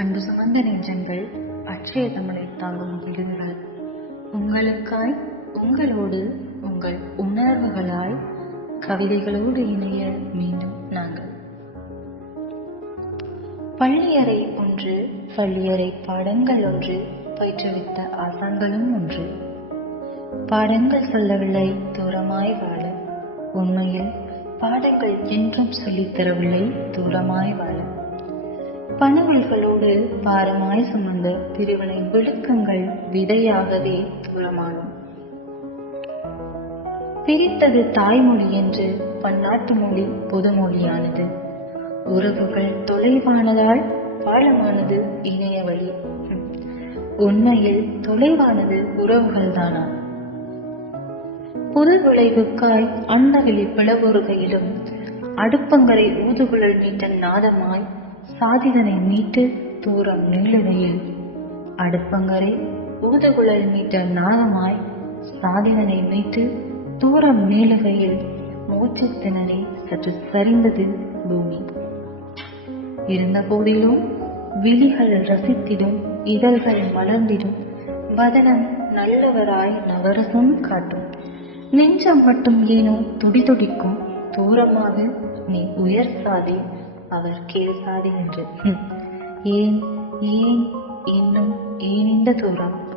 அன்பு சுமந்த நெஞ்சங்கள் அச்சய தமிழை தாங்கும் விருதுகள் உங்களுக்காய் உங்களோடு உங்கள் உணர்வுகளாய் கவிதைகளோடு இணைய மீண்டும் நாங்கள். பள்ளியறை ஒன்று பள்ளியறை பாடங்கள் ஒன்று பயிற்றுவித்த ஆசான்களும் ஒன்று. பாடங்கள் சொல்லவில்லை தூரமாய் வாழ. உண்மையில் பாடங்கள் என்றும் சொல்லித் தரவில்லை தூரமாய் வாழ. பணவல்களோடு பாரமாய் சுமந்த பிரிவினை விழுக்கங்கள் விதையாகவே தூரமானோம் பிரித்தது தாய்மொழி என்று பன்னாட்டு மொழி பொதுமொழியானது. உறவுகள் தொலைவானதால் பாலமானது இணைய வழி. உண்மையில் தொலைவானது உறவுகள் தானா புது விளைவுக்காய் அண்டவெளி பிளவுறுகையிலும் அடுப்பங்கரை ஊதுகுழல் மீட்ட நாதமாய் சாதிதனை மீட்டு தூரம் நீளுகையில் அடுப்பங்கரை ஊதுகுழல் மீட்ட நாகமாய் சாதிதனை மீட்டு தூரம் நீளுகையில் மூச்சு திணறி சற்று சரிந்தது பூமி. இருந்த போதிலும் விழிகள் ரசித்திடும் இதழ்கள் மலர்ந்திடும் வதனம் நல்லவராய் நவரசம் காட்டும். நெஞ்சம் மட்டும் ஏனோ துடிதுடிக்கும் தூரமாக நீ உயர் சாதி அவர் கேட்காது என்று. ஏன் ஏன் இன்னும் ஏனிந்த இந்த தூரம்?